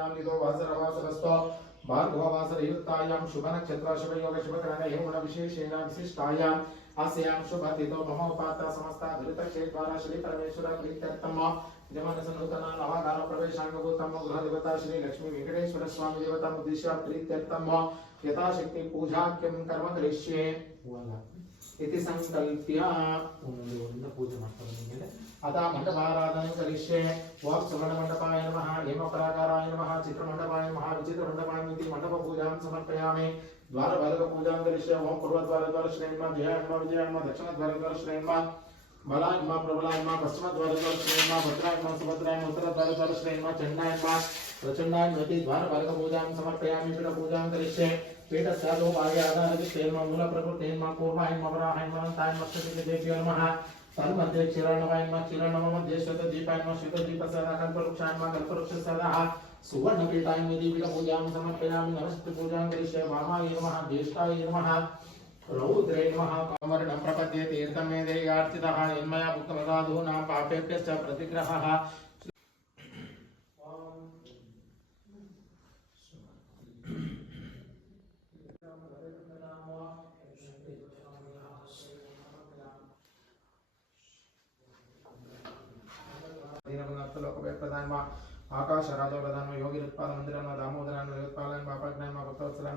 नवम्यां निधो वासरवासरस्तो भार्गववासरयुक्तायां शुभनक्षत्र शुभयोग शुभकरण एवं विशेषेण विशिष्टायां अस्यां शुभतिथो ममोपाता समस्ता धृतक्षेत्रद्वारा श्री परमेश्वर प्रीत्यर्थम जमनसनूतना नवागार प्रवेशांगभूतम गृहदेवता श्री लक्ष्मी वेंकटेश्वर स्वामी देवता उद्देश्य प्रीत्यर्थम यथाशक्ति पूजाख्यं कर्म करिष्ये इति संकल्प्य पूजा ಮಾಡ್ತಾರೆ अतः मंडपाराधने करिष्ये ओम सुवर्ण मंडपाय नमः हेम पराकाराय नमः चित्र मंडपाय नमः विचित्र मंडपाय इति मंडप पूजां समर्पयामि द्वार बालक पूजां करिष्ये ओम पूर्वद्वार श्रेणिमा जयान्मा विजयान्मा दक्षिणद्वार श्रेणिमा बलान्मा प्रबलान्मा पश्चिमद्वार श्रेणिमा भद्रान्मा सुभद्रान्मा उत्तरद्वार श्रेणिमा चंडान्मा प्रचंडान्मति द्वार बालक पूजां समर्पयामि पीठ पूजां करिष्ये पीठ साधो भागे आधारति तेन्मा मूल प्रकृतेन्मा पूर्वायन्मा वराहन्मा तान्मा मस्तके देव्यो नमः तन्मध्ये क्षीराणवायन्मा क्षीराणव मध्ये श्वेतदीपायन्मा श्वेतदीपसदा कल्पवृक्षान्मा कल्पवृक्षसदा सुवर्णपीठायन्मा दीपीठ पूजां समर्पयामि नमस्ते पूजां करिष्ये वामाय नमः ज्येष्ठाय नमः रौद्रे नमः कामर्णं प्रपद्ये तीर्थं मे देयार्चितः यन्मया भुक्तमसाधूनां पापेभ्यश्च प्रतिग्रहः प्रधान आकाश राजा प्रधान योगी उत्पाद मंदिर दामोदर उत्पादन बापा ज्ञान भक्तवत्सल